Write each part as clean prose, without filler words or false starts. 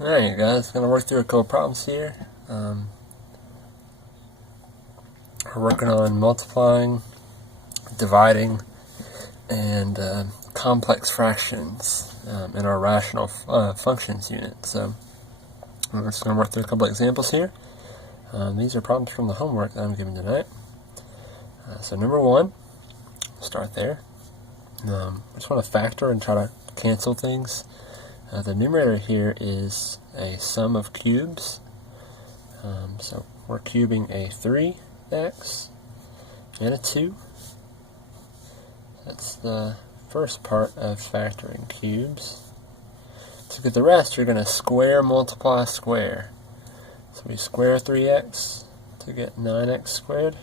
Alright guys, going to work through a couple problems here. We're working on multiplying, dividing, and complex fractions in our rational functions unit. So we're just going to work through a couple examples here. These are problems from the homework that I'm giving tonight. So number one, start there. I just want to factor and try to cancel things. The numerator here is a sum of cubes. So we're cubing a 3x and a 2. That's the first part of factoring cubes. To get the rest, you're going to square, multiply, square. So we square 3x to get 9x squared.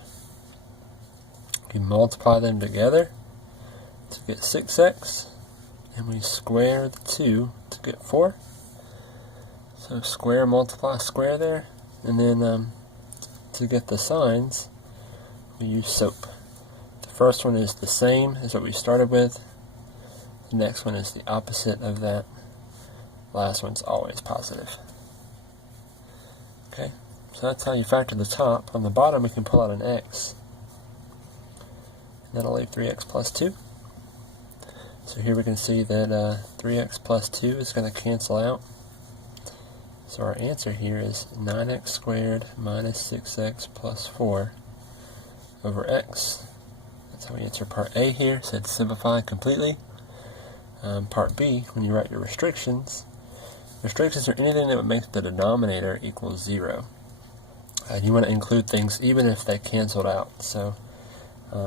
We multiply them together to get 6x. And we square the 2 to get 4. So square, multiply, square there. And then to get the signs, we use SOAP. The first one is the same as what we started with. The next one is the opposite of that. Last one's always positive. Okay, so that's how you factor the top. On the bottom we can pull out an x. And that'll leave 3x plus 2. So here we can see that 3x plus 2 is going to cancel out. So our answer here is 9x squared minus 6x plus 4 over x. That's how we answer part A here. So it's simplified completely. Part B, when you write your restrictions are anything that would make the denominator equal 0. And you want to include things even if they canceled out. So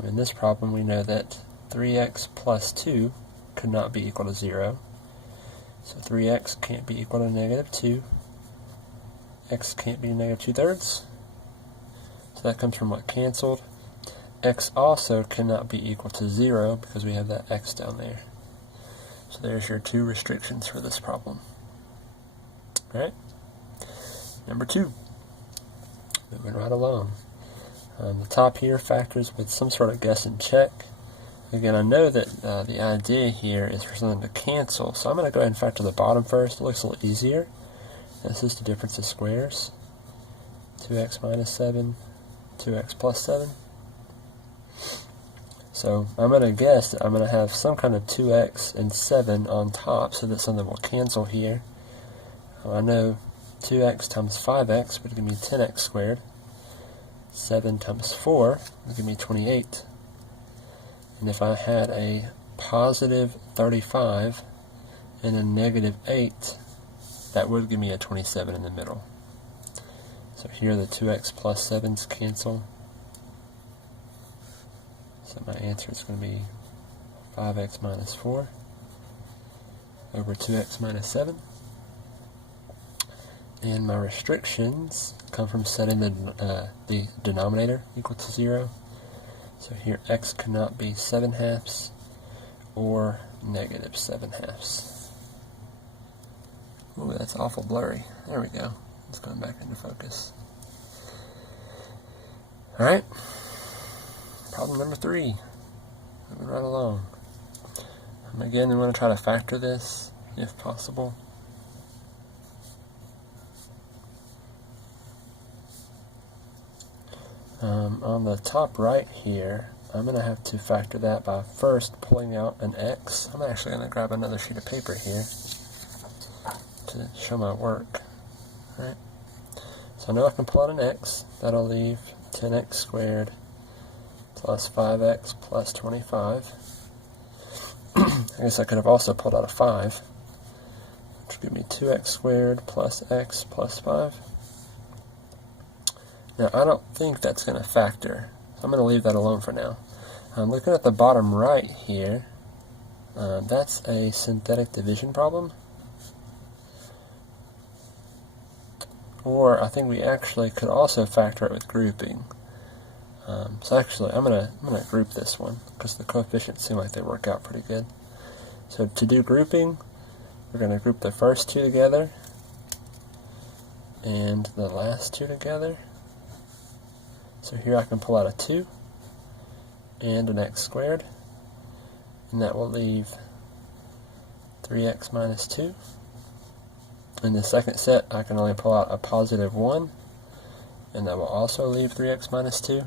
in this problem we know that 3x plus 2 could not be equal to 0. So 3x can't be equal to negative 2. X can't be negative 2/3. So that comes from what canceled. X also cannot be equal to 0 because we have that x down there. So there's your two restrictions for this problem. Alright, number 2. Moving right along. The top here factors with some sort of guess and check. Again, I know that the idea here is for something to cancel, so I'm going to go ahead and factor the bottom first. It looks a little easier. This is the difference of squares. 2x minus 7, 2x plus 7. So I'm going to guess that I'm going to have some kind of 2x and 7 on top so that something will cancel here. I know 2x times 5x would give me 10x squared. 7 times 4 would give me 28. And if I had a positive 35 and a negative 8, that would give me a 27 in the middle. So here the 2x plus 7's cancel. So my answer is going to be 5x minus 4 over 2x minus 7. And my restrictions come from setting the denominator equal to 0. So here x cannot be 7/2 or negative 7/2. Ooh, that's awful blurry. There we go. It's going back into focus. Alright. Problem number 3. Moving right along. Again, we want to try to factor this if possible. On the top right here, I'm going to have to factor that by first pulling out an x. I'm actually going to grab another sheet of paper here to show my work. Alright. So I know I can pull out an x. That'll leave 10x squared plus 5x plus 25. I guess I could have also pulled out a 5, which would give me 2x squared plus x plus 5. Now, I don't think that's going to factor, so I'm going to leave that alone for now. Looking at the bottom right here, that's a synthetic division problem. Or I think we actually could also factor it with grouping. So actually, I'm gonna group this one because the coefficients seem like they work out pretty good. So to do grouping, we're going to group the first two together and the last two together. So here I can pull out a 2 and an x squared, and that will leave 3x minus 2 In the second set, I can only pull out a positive 1, and that will also leave 3x minus 2.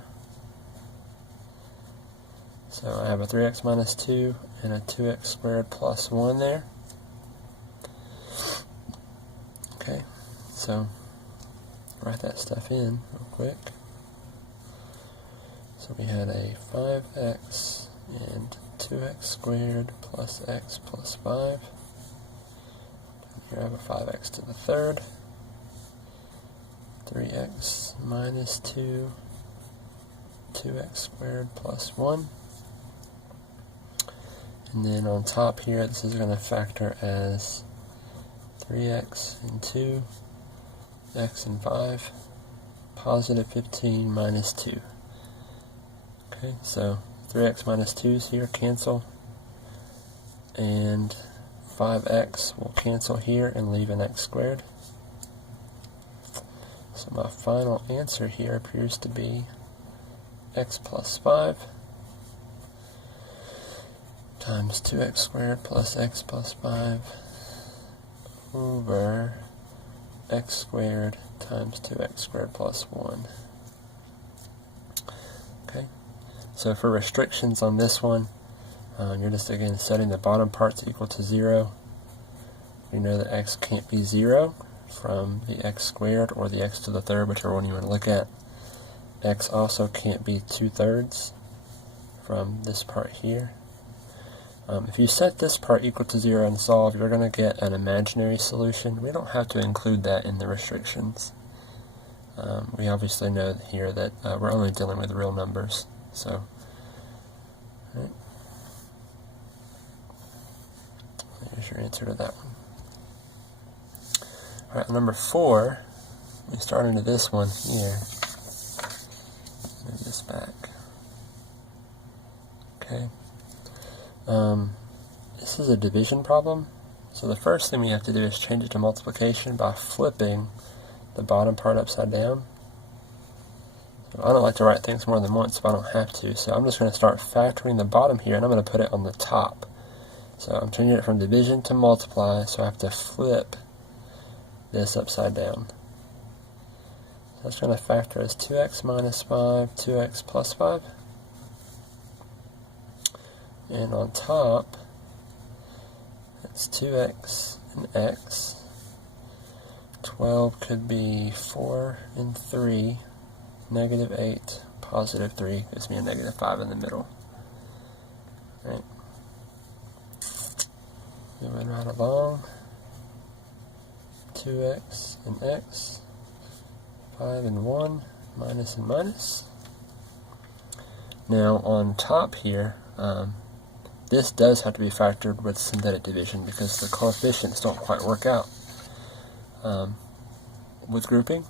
So I have a 3x minus 2 and a 2x squared plus 1 there. Okay, so write that stuff in real quick. So we had a 5x and 2x squared plus x plus 5. Here I have a 5x to the third. 3x minus 2, 2x squared plus 1. And then on top here, this is going to factor as 3x and 2, x and 5, positive 15 minus 2. Okay, so 3x minus 2's here cancel, and 5x will cancel here and leave an x squared. So my final answer here appears to be x plus 5 times 2x squared plus x plus 5 over x squared times 2x squared plus 1. Okay, so for restrictions on this one, you're just again setting the bottom parts equal to 0. We know that x can't be 0 from the x squared or the x to the third, whichever one you want to look at. X also can't be 2/3 from this part here. If you set this part equal to 0 and solve, you're going to get an imaginary solution. We don't have to include that in the restrictions. We obviously know here that we're only dealing with real numbers. So, right. There's your answer to that one. Alright, number 4, we start into this one here. Move this back. Okay. This is a division problem. So the first thing we have to do is change it to multiplication by flipping the bottom part upside down. So I don't like to write things more than once if I don't have to. So I'm just going to start factoring the bottom here, and I'm going to put it on the top. So I'm changing it from division to multiply, so I have to flip this upside down. So that's going to factor as 2x minus 5, 2x plus 5. And on top, it's 2x and x. 12 could be 4 and 3, negative 8, positive 3, gives me a negative 5 in the middle. Right. Moving right along, 2x and x, 5 and 1, minus and minus. Now on top here, this does have to be factored with synthetic division because the coefficients don't quite work out with grouping.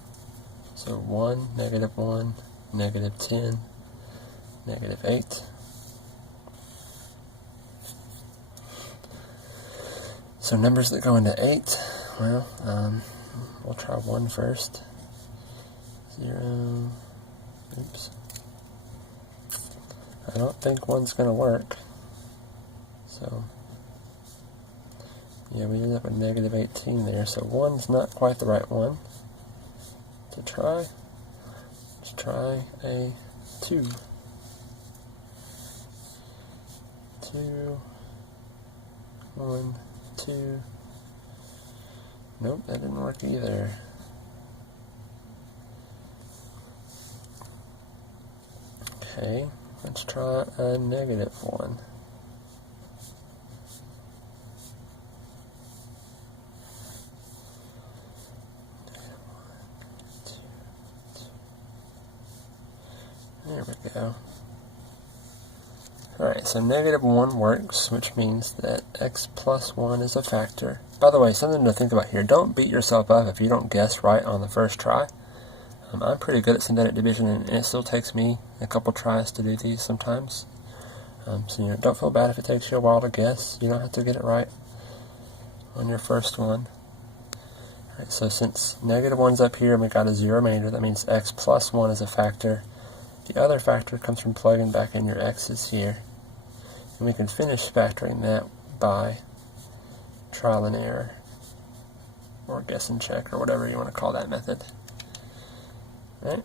So 1, negative 1, negative 10, negative 8. So numbers that go into 8, well, we'll try 1 first. 0, oops. I don't think 1's going to work. So, yeah, we end up with negative 18 there. So 1's not quite the right one to try. Let's try a 2. 2, 1, 2. Nope, that didn't work either. Okay, let's try a negative 1. There we go. Alright, so negative 1 works, which means that x plus 1 is a factor. By the way, something to think about here. Don't beat yourself up if you don't guess right on the first try. I'm pretty good at synthetic division, and it still takes me a couple tries to do these sometimes. So don't feel bad if it takes you a while to guess. You don't have to get it right on your first one. Alright, so since negative 1's up here and we got a 0 remainder, that means x plus 1 is a factor. The other factor comes from plugging back in your x's here. And we can finish factoring that by trial and error. or guess and check, or whatever you want to call that method. Right?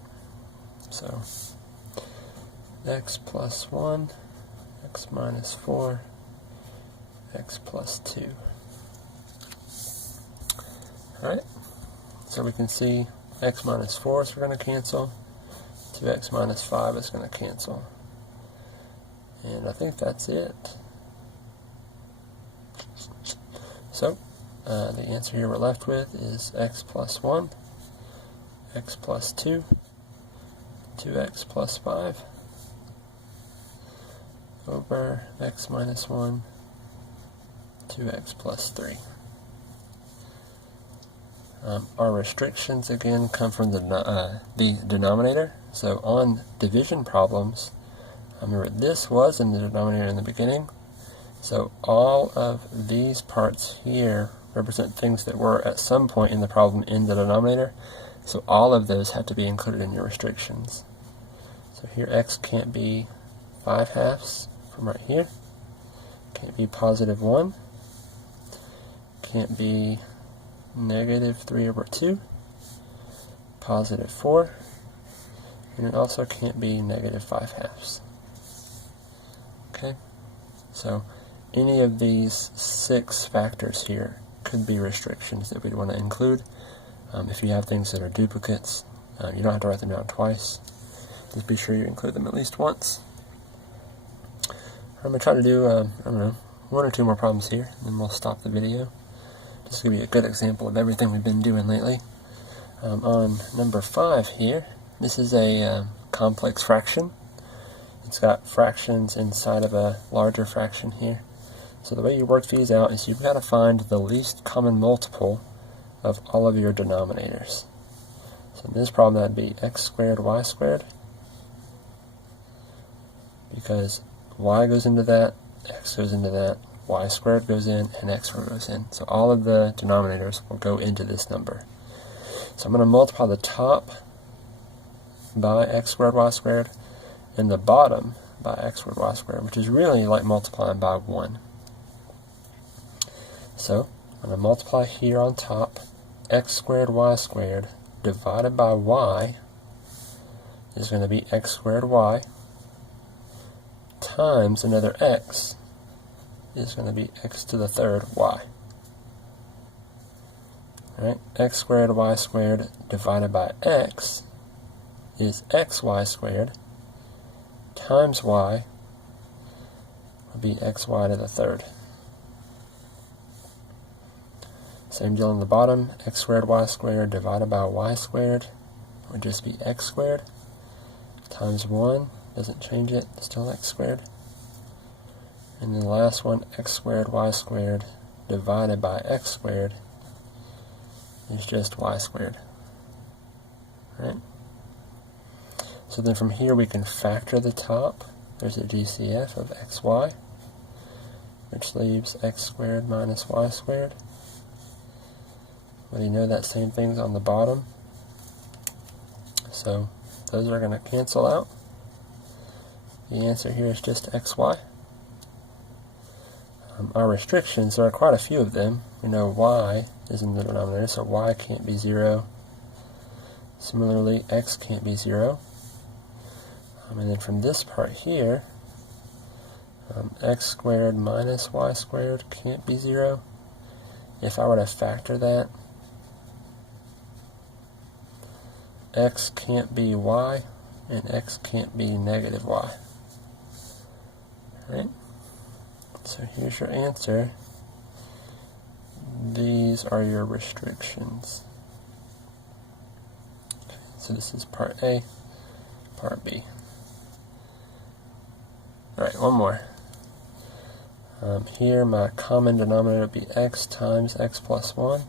So x plus 1, x minus 4, x plus 2. Alright, so we can see x minus 4 is going to cancel, 2x minus 5 is going to cancel. And I think that's it. So, the answer here we're left with is x plus 1, x plus 2, 2x plus 5, over x minus 1, 2x plus 3. Our restrictions again come from the denominator. So on division problems, remember this was in the denominator in the beginning. So all of these parts here represent things that were at some point in the problem in the denominator. So all of those have to be included in your restrictions. So here x can't be 5/2 from right here. Can't be positive 1. Can't be negative 3 over 2. Positive 4. And it also can't be negative 5/2. Okay? So any of these 6 factors here could be restrictions that we'd want to include. If you have things that are duplicates, you don't have to write them down twice. Just be sure you include them at least once. I'm going to try to do, I don't know, 1 or 2 more problems here, and then we'll stop the video. Just to give you a good example of everything we've been doing lately. On number 5 here, this is a complex fraction. It's got fractions inside of a larger fraction here. So the way you work these out is you've got to find the least common multiple of all of your denominators. So in this problem that would be x squared y squared, because y goes into that, x goes into that, y squared goes in, and x squared goes in. So all of the denominators will go into this number. So I'm going to multiply the top by x squared y squared and the bottom by x squared y squared, which is really like multiplying by 1. So I'm going to multiply here on top, x squared y squared divided by y is going to be x squared y times another x is going to be x to the 3rd y. Right? X squared y squared divided by x is xy squared times y will be xy to the 3rd. Same deal on the bottom, x squared y squared divided by y squared would just be x squared times 1, doesn't change it, still x squared. And then the last one, x squared y squared divided by x squared is just y squared. Right? So then from here we can factor the top. There's a GCF of xy, which leaves x squared minus y squared. Well, you know that same thing's on the bottom. So those are going to cancel out. The answer here is just xy. Our restrictions, there are quite a few of them. We know y is in the denominator, so y can't be 0. Similarly, x can't be 0. And then from this part here, x squared minus y squared can't be 0. If I were to factor that, x can't be y, and x can't be negative y. Right? So here's your answer. These are your restrictions. Okay, so this is part A, part B. Alright, one more. Here my common denominator would be x times x plus 1.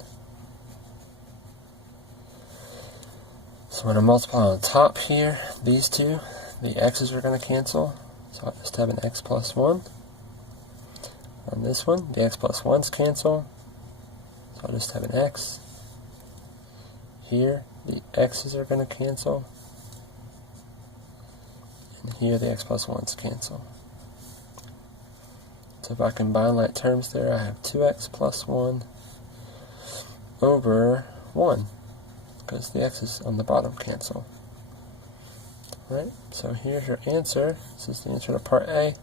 So I'm going to multiply on the top here, these two. The x's are going to cancel, so I'll just have an x plus 1. On this one, the x plus 1's cancel, so I'll just have an x. Here, the x's are going to cancel, and here the x plus 1's cancel. So if I combine like terms there, I have 2x plus 1 over 1, because the x's on the bottom cancel. Right, so here's your answer. This is the answer to part A.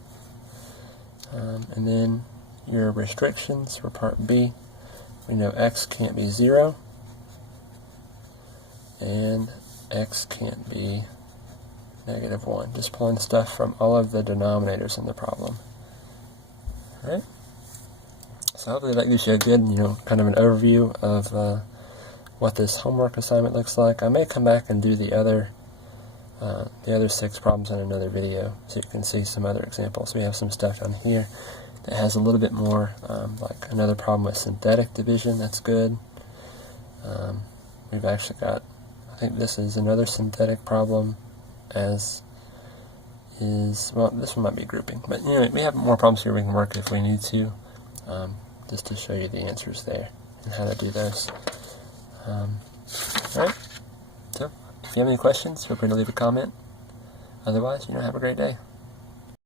And then your restrictions for part B. We know x can't be 0, and x can't be -1. Just pulling stuff from all of the denominators in the problem. Alright? So hopefully that gives you a good, kind of an overview of what this homework assignment looks like. I may come back and do the other 6 problems in another video, so you can see some other examples. We have some stuff down here that has a little bit more, like another problem with synthetic division. That's good. We've actually got, I think this is another synthetic problem, as is, well, this one might be grouping. But anyway, we have more problems here we can work if we need to, just to show you the answers there and how to do those. Alright, so if you have any questions, feel free to leave a comment. Otherwise, have a great day.